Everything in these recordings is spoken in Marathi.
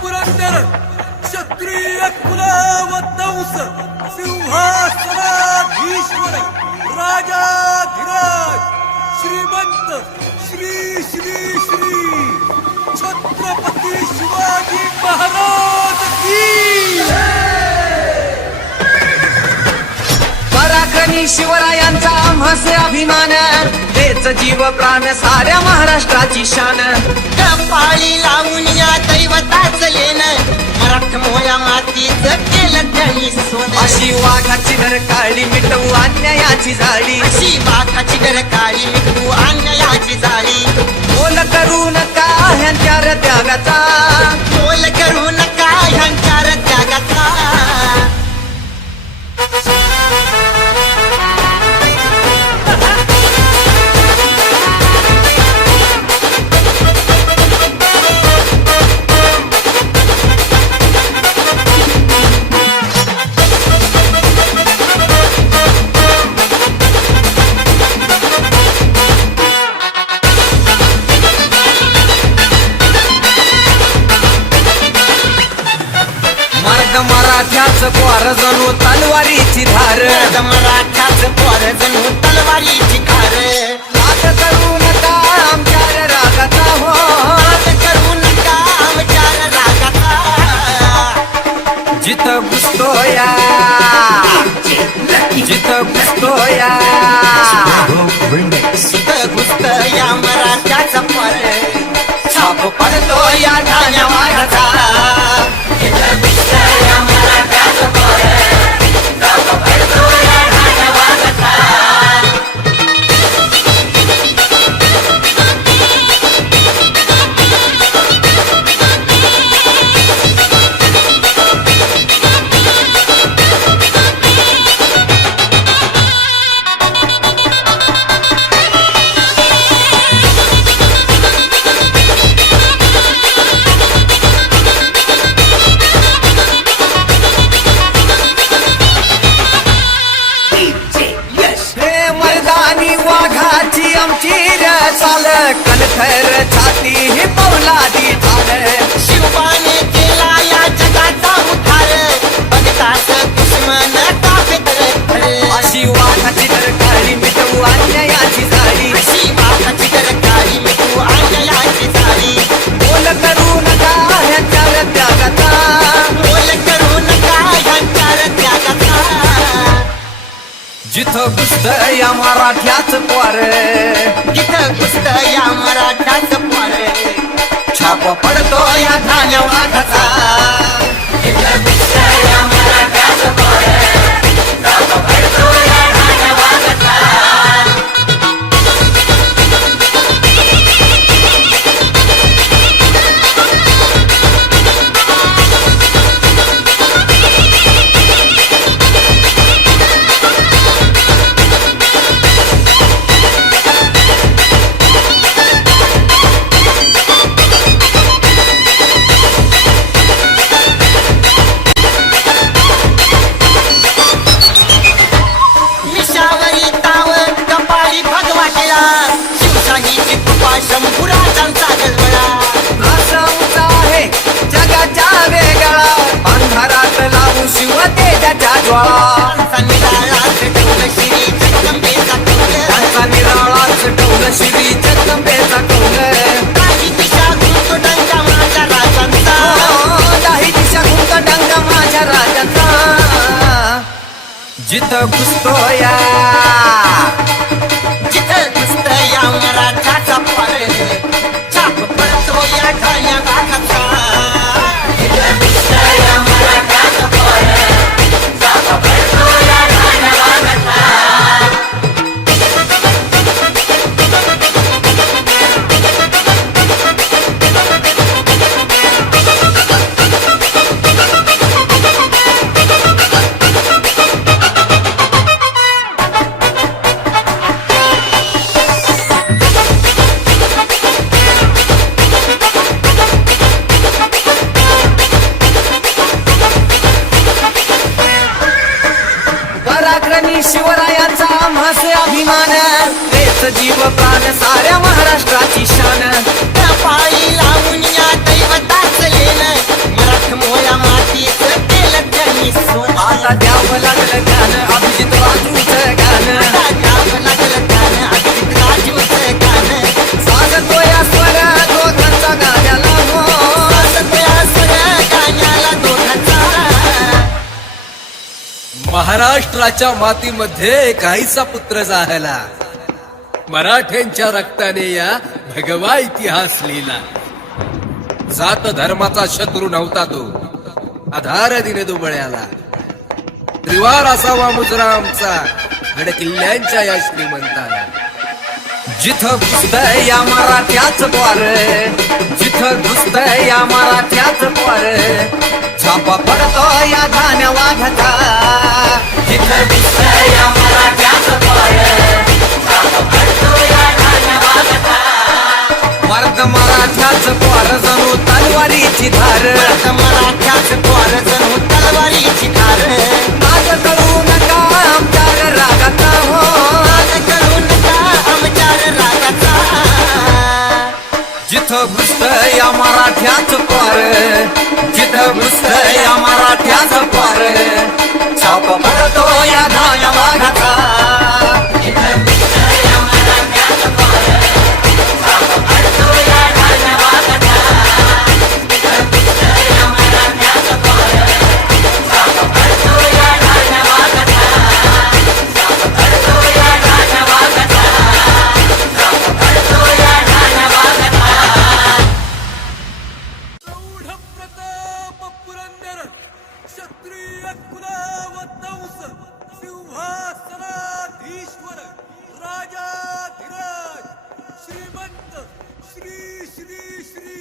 पुरंदर क्षत्रिय कुलवंश सिंहासनाधीश्वर राजाधिराज श्रीमंत श्री श्री श्री छत्रपती शिवाजी महाराज की पराक्रमी शिवरायांचा आम्हासे अभिमान, तेच जीव प्राण साऱ्या महाराष्ट्राची शान. कपाळी लावून या दैवताच येणं, मराठमोळ्या मातीच केलं त्यांनी सोनं. अशी वाघाची धर काळी मिटवू अन्यायाची जाळी, अशी वाघाची डर काळी मिटवू अन्यायाची जाळी. बोल करू नका ह्यांच्या त्यागाचा, बोल करू नका ह्यांच्या त्यागाचा. मराठ्याच पोर जणू तलवारीची धार, मराठ्याच पोर जणू तलवारीची धार. नाद करू नका आमच्या रागाचा, हो नाद करू नका आमच्या रागाचा. जिथं घुसतोया जिथं घुसतोया जिथं घुसत या मराठ्याचा पोर, छाप पडतो या ठाण्या वाघाचा. चाल कणखर छाती ही पौलादी ठार, शिवबाने केला या जगाचा उद्धार. बघताच दुश्मन कापे तर अशी वाघाची तर काळी मिटवू अन्यायाची जाळी, अशी वाघाची तर काळी मिटवू अन्यायाची जाळी. बोल करू नका ह्यांच्या त्यागाचा, बोल करू नका ह्यांच्या त्यागाचा. जिथं घुसत या मराठ्याच पोर, जिथं घुसत या मराठ्याच पोर, छाप पडतो या ठाण्या वाघाचा. मिशावरी ताव कपाळी भगवा केला, शिवशाहीची कृपा शंभूराजांचा गजबला. आसामचा आहे जगाच्या वेगळा, अंधारात लावू शिव तेजाच्या ज्वाळा. त्यांचा निराळाच ठेवलं श्री जगदंबेचा कौल. त्यांचा निराळाच डौल श्री जगदंबेचा कौल. काही दिशा घुमतो डंका माझ्या राजांचा, दाही दिशा घुमत डंगा माझ्या राजाचा. जिथं घुसतोया जिथं घुसत या मराठाचा पोर, छाप पडतो या ठाण्या वाघाचा. शिवरायांचा आम्हासे अभिमान, तेच जीव प्राण साऱ्या महाराष्ट्राची शान. पायी लावून या दैवताच येणं, महाराष्ट्राच्या मातीमध्ये काहीचा पुत्र जाहला, मराठ्यांच्या रक्ताने या भगवा इतिहास लिहिला. जात धर्माचा शत्रू नव्हता तो, आधार दिने दुबळ्याला. त्रिवार असावा मुजरा आमचा, गड किल्ल्यांच्या या श्रीमंताला. जिथं घुसतंय या मराठ्याच द्वार, जिथं घुसतंय या मराठ्याच द्वार, छापा पडतो या धान्या वाघाचा. जिथं घुसतंय या मराठ्याच द्वार, छापा पडतो या धान्या वाघाचा. मर्द मराठ्याच द्वार जणू तलवारीची धार, मराठ्याच द्वार जणू तलवारीची धार. नाग कळू नका आमच्या रागाचा हो, नाग करू नका आमच्या रागाचा. जिथं घुसतंय या मराठ्याच द्वार, जिथं घुसतंय या मराठ्याच द्वार, छाप पडतो या धान्या वाघाचा. जिथं घुसतंय या मराठ्याच द्वार, छाप पडतो या धान्या वाघाचा. जिथं घुसतंय या मराठ्याच द्वार, छाप पडतो या धान्या वाघाचा. छाप पडतो या धान्या वाघाचा. छाप पडतो या धान्या वाघाचा. प्रौढ प्रताप पुरंदर, क्षत्रिय कुलावतंस, सिंहासनाधीश्वर, राजाधिराज, श्रीमंत श्री श्री श्री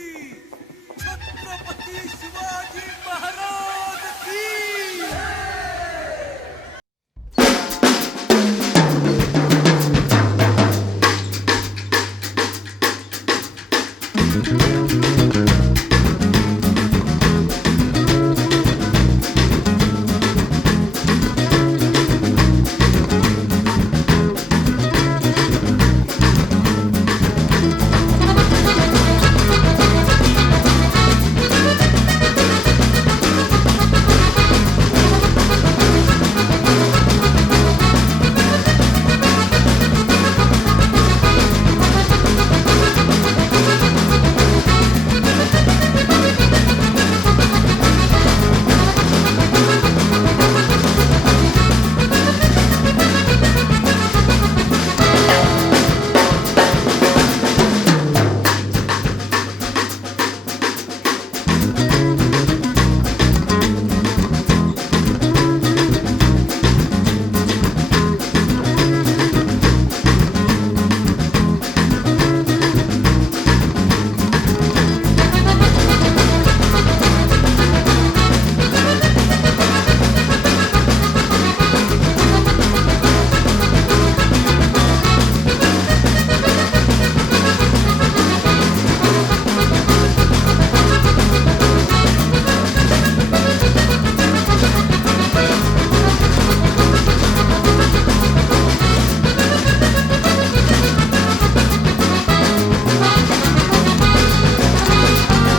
छत्रपती शिवाजी महाराज की.